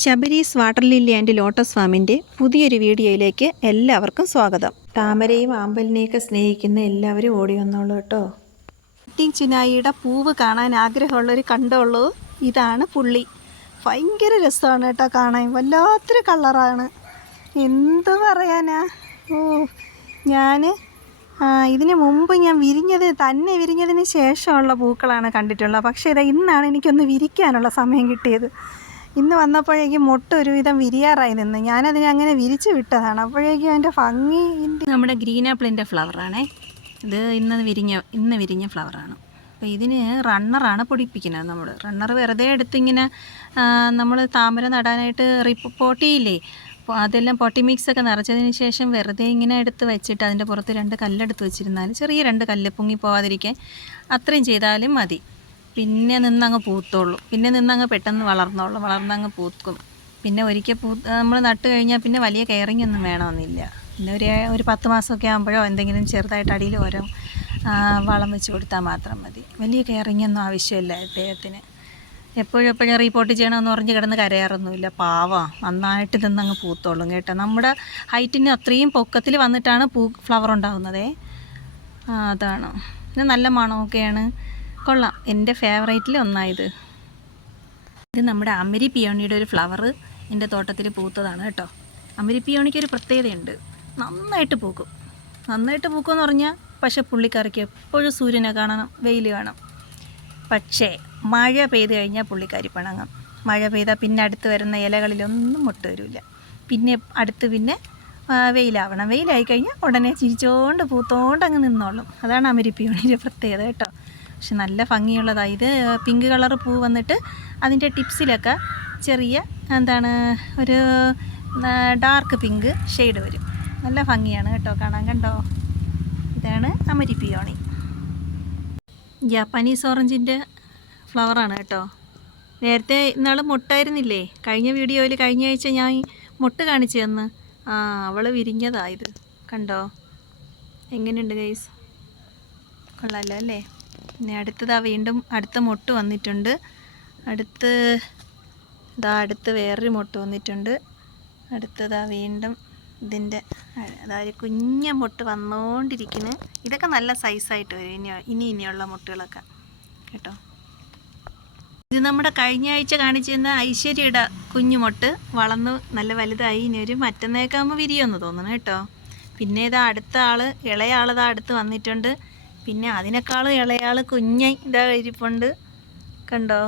ശബരീസ് water lily and lotus ഫാമിൻ്റെ പുതിയൊരു വീഡിയോയിലേക്ക് എല്ലാവർക്കും സ്വാഗതം. താമരയും ആമ്പലിനെയൊക്കെ സ്നേഹിക്കുന്ന എല്ലാവരും ഓടി വന്നോളൂ കേട്ടോ. ചിനായിയുടെ പൂവ് കാണാൻ ആഗ്രഹമുള്ളൊരു കണ്ടുള്ളൂ. ഇതാണ് പുള്ളി. ഭയങ്കര രസമാണ് കേട്ടോ കാണാൻ. വല്ലാത്തൊരു കളറാണ്. എന്ത് പറയാനാ. ഇതിന് മുമ്പ് ഞാൻ വിരിഞ്ഞതിന് ശേഷമുള്ള പൂക്കളാണ് കണ്ടിട്ടുള്ളത്. പക്ഷേ ഇന്നാണ് എനിക്കൊന്ന് വിരിക്കാനുള്ള സമയം കിട്ടിയത്. ഇന്ന് വന്നപ്പോഴേക്കും മൊട്ട് ഒരുവിധം വിരിയാറായി നിന്ന് ഞാനതിനെ അങ്ങനെ വിരിച്ച് വിട്ടതാണ്. അപ്പോഴേക്കും അതിൻ്റെ ഭംഗി. നമ്മുടെ ഗ്രീൻ ആപ്പിളിൻ്റെ ഫ്ലവറാണേ ഇത്. ഇന്ന് വിരിഞ്ഞ ഫ്ലവറാണ്. അപ്പോൾ ഇതിന് റണ്ണറാണ് പൊടിപ്പിക്കുന്നത്. നമ്മൾ റണ്ണർ വെറുതെ എടുത്തിങ്ങനെ നമ്മൾ താമര നടാനായിട്ട് പോട്ടിയില്ലേ, അപ്പോൾ അതെല്ലാം പൊട്ടി മിക്സൊക്കെ നിറച്ചതിന് ശേഷം വെറുതെ ഇങ്ങനെ എടുത്ത് വെച്ചിട്ട് അതിൻ്റെ പുറത്ത് 2 കല്ലെടുത്ത് വെച്ചിരുന്നാൽ ചെറിയ 2 കല്ല് പൊങ്ങി പോകാതിരിക്കാൻ അത്രയും ചെയ്താലും മതി. പിന്നെ നിന്നങ്ങ് പൂത്തോളൂ. പിന്നെ നിന്നങ്ങ് പെട്ടെന്ന് വളർന്നങ്ങ് പൂക്കും. പിന്നെ ഒരിക്കൽ നമ്മൾ നട്ട് കഴിഞ്ഞാൽ പിന്നെ വലിയ കെയറിങ് ഒന്നും വേണമെന്നില്ല. പിന്നെ ഒരു 10 മാസമൊക്കെ ആകുമ്പോഴോ എന്തെങ്കിലും ചെറുതായിട്ട് അടിയിൽ ഓരോ വളം വെച്ച് കൊടുത്താൽ മാത്രം മതി. വലിയ കെയറിങ് ഒന്നും ആവശ്യമില്ല അദ്ദേഹത്തിന്. എപ്പോഴും റിപ്പോർട്ട് ചെയ്യണമെന്ന് പറഞ്ഞ് കിടന്ന് കരയാറൊന്നുമില്ല. പാവം നന്നായിട്ട് നിന്നങ്ങ് പൂത്തോളും കേട്ടോ. നമ്മുടെ ഹൈറ്റിന് അത്രയും പൊക്കത്തിൽ വന്നിട്ടാണ് ഫ്ലവർ ഉണ്ടാകുന്നതേ. അതാണ്. പിന്നെ നല്ല മണമൊക്കെയാണ്. കൊള്ളാം. എൻ്റെ ഫേവറേറ്റിൽ ഒന്നായത്. ഇത് നമ്മുടെ അമരി പിയോണിയുടെ ഒരു ഫ്ലവർ എൻ്റെ തോട്ടത്തിൽ പൂത്തതാണ് കേട്ടോ. അമരി പിയോണിക്കൊരു പ്രത്യേകതയുണ്ട്. നന്നായിട്ട് പൂക്കുമെന്ന് പറഞ്ഞാൽ പക്ഷേ പുള്ളിക്കാരിക്ക് എപ്പോഴും സൂര്യനെ കാണണം, വെയിൽ കാണണം. പക്ഷേ മഴ പെയ്ത് കഴിഞ്ഞാൽ പുള്ളിക്കാരി പിണങ്ങും. മഴ പെയ്താൽ പിന്നെ അടുത്ത് വരുന്ന ഇലകളിലൊന്നും മൊട്ട് വരില്ല. പിന്നെ വെയിലാവണം. വെയിലായി കഴിഞ്ഞാൽ ഉടനെ ചിരിച്ചോണ്ട് പൂത്തോണ്ട് അങ്ങ് നിന്നോളും. അതാണ് അമരി പിയോണിയുടെ പ്രത്യേകത കേട്ടോ. പക്ഷെ നല്ല ഭംഗിയുള്ളതാണ്. ഇത് പിങ്ക് കളർ പൂ വന്നിട്ട് അതിൻ്റെ ടിപ്സിലൊക്കെ ചെറിയ ഒരു ഡാർക്ക് പിങ്ക് ഷെയ്ഡ് വരും. നല്ല ഭംഗിയാണ് കേട്ടോ കാണാൻ. കണ്ടോ, ഇതാണ് അമരി പിയോണി. ജാപ്പാനീസ് ഓറഞ്ചിൻ്റെ ഫ്ലവറാണ് കേട്ടോ. നേരത്തെ ഇന്നാൾ മൊട്ടായിരുന്നില്ലേ, കഴിഞ്ഞ വീഡിയോയിൽ കഴിഞ്ഞ ആഴ്ച ഞാൻ മൊട്ട് കാണിച്ചു തന്ന്. അവൾ വിരിഞ്ഞതായത് കണ്ടോ. എങ്ങനെയുണ്ട് ഗൈസ്, കൊള്ളാമല്ലോ അല്ലേ. പിന്നെ വീണ്ടും അടുത്ത മൊട്ട് വന്നിട്ടുണ്ട്. അടുത്ത് വേറൊരു മൊട്ട് വന്നിട്ടുണ്ട്. വീണ്ടും ഇതിൻ്റെ ഒരു കുഞ്ഞ മൊട്ട് വന്നുകൊണ്ടിരിക്കുന്നു. ഇതൊക്കെ നല്ല സൈസായിട്ട് വരും ഇനിയുള്ള മൊട്ടുകളൊക്കെ കേട്ടോ. ഇത് നമ്മുടെ കഴിഞ്ഞ ആഴ്ച കാണിച്ചിരുന്ന ഐശ്വര്യയുടെ കുഞ്ഞു മൊട്ട് വളർന്ന് നല്ല വലുതായി. ഇനി ഒരു മറ്റന്നേക്കെ ആകുമ്പോൾ വിരിയുമെന്ന് തോന്നുന്നു കേട്ടോ. പിന്നെ ഇളയ ആൾ അടുത്ത് വന്നിട്ടുണ്ട്. പിന്നെ അതിനേക്കാളും ഇളയാൾ ഇരിപ്പുണ്ട് കണ്ടോ.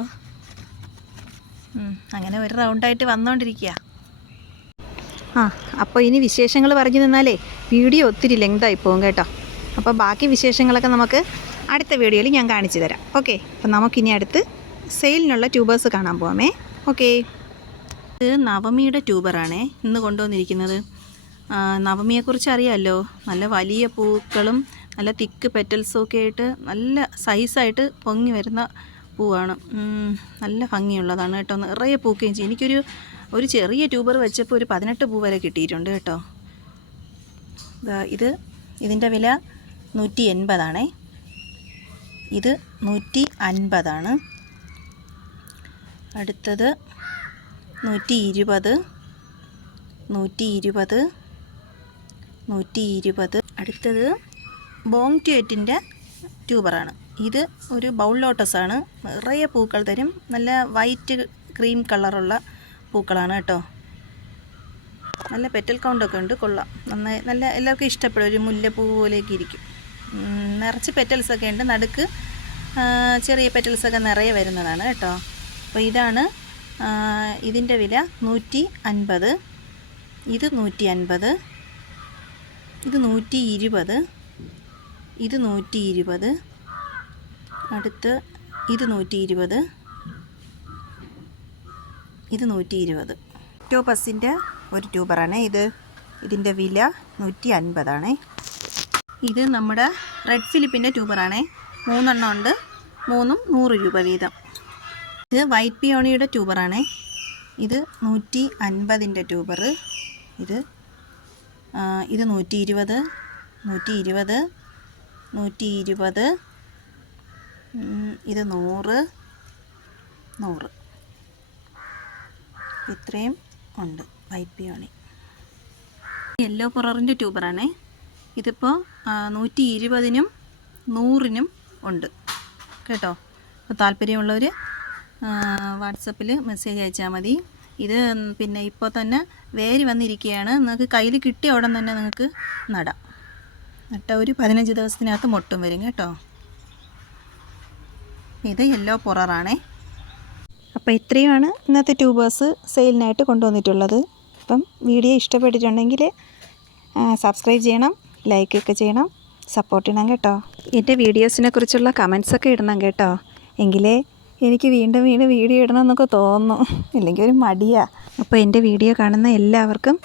അങ്ങനെ ഒരു റൗണ്ടായിട്ട് വന്നുകൊണ്ടിരിക്കുക. അപ്പോൾ ഇനി വിശേഷങ്ങൾ പറഞ്ഞു നിന്നാലേ വീഡിയോ ഒത്തിരി ലെങ്തായി പോകും കേട്ടോ. അപ്പോൾ ബാക്കി വിശേഷങ്ങളൊക്കെ നമുക്ക് അടുത്ത വീഡിയോയിൽ ഞാൻ കാണിച്ചു തരാം. ഓക്കെ, അപ്പോൾ നമുക്കിനി അടുത്ത് സെയിലിനുള്ള ട്യൂബേഴ്സ് കാണാൻ പോകാമേ. ഓക്കെ, ഇത് നവമിയുടെ ട്യൂബറാണേ ഇന്ന് കൊണ്ടുവന്നിരിക്കുന്നത്. നവമിയെക്കുറിച്ച് അറിയാമല്ലോ. നല്ല വലിയ പൂക്കളും നല്ല തിക്ക് പെറ്റൽസും ഒക്കെ ആയിട്ട് നല്ല സൈസായിട്ട് പൊങ്ങി വരുന്ന പൂവാണ്. നല്ല ഭംഗിയുള്ളതാണ് കേട്ടോ. നിറയെ പൂക്കുകയും ചെയ്യും. ഒരു ചെറിയ ട്യൂബർ വെച്ചപ്പോൾ ഒരു 18 പൂ വരെ കിട്ടിയിട്ടുണ്ട് കേട്ടോ. ഇതിൻ്റെ വില 180 ഇത് 150. അടുത്തത് 120, 120. അടുത്തത് ബോങ് ട്യൂറ്റിൻ്റെ ട്യൂബറാണ്. ഇത് ഒരു ബൗൾ ലോട്ടസാണ്. നിറയെ പൂക്കൾ തരും. നല്ല വൈറ്റ് ക്രീം കളറുള്ള പൂക്കളാണ് കേട്ടോ. നല്ല പെറ്റൽ കൗണ്ടൊക്കെ ഉണ്ട്. കൊള്ളാം. നന്നായി നല്ല എല്ലാവർക്കും ഇഷ്ടപ്പെടും. ഒരു മുല്ലപ്പൂ പോലെയൊക്കെ ഇരിക്കും. നിറച്ച് പെറ്റൽസൊക്കെ ഉണ്ട്. നടുക്ക് ചെറിയ പെറ്റൽസൊക്കെ നിറയെ വരുന്നതാണ് കേട്ടോ. അപ്പോൾ ഇതാണ് ഇതിൻ്റെ വില 150. ഇത് 150. ഇത് 120. ഇത് 120. അടുത്ത് ഇത് 120. ഇത് 120. ഒക്ടോപസിൻ്റെ ഒരു ട്യൂബറാണ് ഇത്. ഇതിൻ്റെ വില 150. ഇത് നമ്മുടെ റെഡ് ഫിലിപ്പിൻ്റെ ട്യൂബറാണ്. 3 എണ്ണം ഉണ്ട്. 3ഉം 100 രൂപ വീതം. ഇത് വൈറ്റ് പിയോണിയുടെ ട്യൂബറാണ്. ഇത് 150ൻ്റെ ട്യൂബർ. ഇത് 120, 120, 120. ഇത് 100. ഇത്രയും ഉണ്ട് വൈറ്റ് പിയോണി. യെല്ലോ പൊററിൻ്റെ ട്യൂബറാണേ. ഇതിപ്പോൾ 120-നും 100-നും ഉണ്ട് കേട്ടോ. അപ്പോൾ താല്പര്യമുള്ളവർ വാട്സപ്പിൽ മെസ്സേജ് അയച്ചാൽ മതി. ഇത് പിന്നെ ഇപ്പോൾ തന്നെ വേര് വന്നിരിക്കുകയാണ്. നിങ്ങൾക്ക് കയ്യിൽ കിട്ടിയ ഉടൻ തന്നെ നിങ്ങൾക്ക് നടാം. നട്ട ഒരു 15 ദിവസത്തിനകത്ത് മൊട്ടും വരും കേട്ടോ. ഇത് യെല്ലോ പൊററാണേ. അപ്പോൾ ഇത്രയുമാണ് ഇന്നത്തെ ട്യൂബേഴ്സ് സെയിലിനായിട്ട് കൊണ്ടുവന്നിട്ടുള്ളത്. അപ്പം വീഡിയോ ഇഷ്ടപ്പെട്ടിട്ടുണ്ടെങ്കിൽ സബ്സ്ക്രൈബ് ചെയ്യണം, ലൈക്കൊക്കെ ചെയ്യണം, സപ്പോർട്ട് ചെയ്യണം കേട്ടോ. എൻ്റെ വീഡിയോസിനെ കുറിച്ചുള്ള കമൻസൊക്കെ ഇടണം കേട്ടോ. എങ്കിലേ എനിക്ക് വീണ്ടും വീഡിയോ ഇടണമെന്നൊക്കെ തോന്നുന്നു, ഇല്ലെങ്കിൽ ഒരു മടിയാണ്. അപ്പോൾ എൻ്റെ വീഡിയോ കാണുന്ന എല്ലാവർക്കും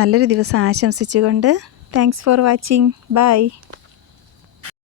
നല്ലൊരു ദിവസം ആശംസിച്ചുകൊണ്ട് താങ്ക്സ് ഫോർ വാച്ചിങ്. ബൈ.